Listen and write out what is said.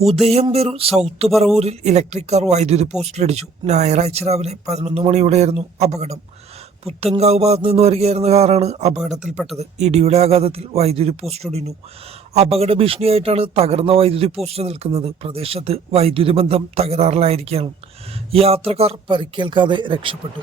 Udayamperoor south പറവൂരിൽ electric car വൈദ്യുതി പോസ്റ്റിലിടിച്ചു ഞായറാഴ്ച രാവിലെ പതിനൊന്ന് മണിയോടെയായിരുന്നു അപകടം. പുത്തൻകാവ് ഭാഗത്ത് നിന്ന് വരികയായിരുന്ന കാറാണ് അപകടത്തിൽപ്പെട്ടത്. ഇടിയുടെ ആഘാതത്തിൽ വൈദ്യുതി പോസ്റ്റ് ഒടിഞ്ഞു. അപകട ഭീഷണിയായിട്ടാണ് തകർന്ന വൈദ്യുതി പോസ്റ്റ് നിൽക്കുന്നത്. പ്രദേശത്ത് വൈദ്യുതി ബന്ധം തകരാറിലായിരിക്കുകയാണ്. യാത്രക്കാർ പരിക്കേൽക്കാതെ രക്ഷപ്പെട്ടു.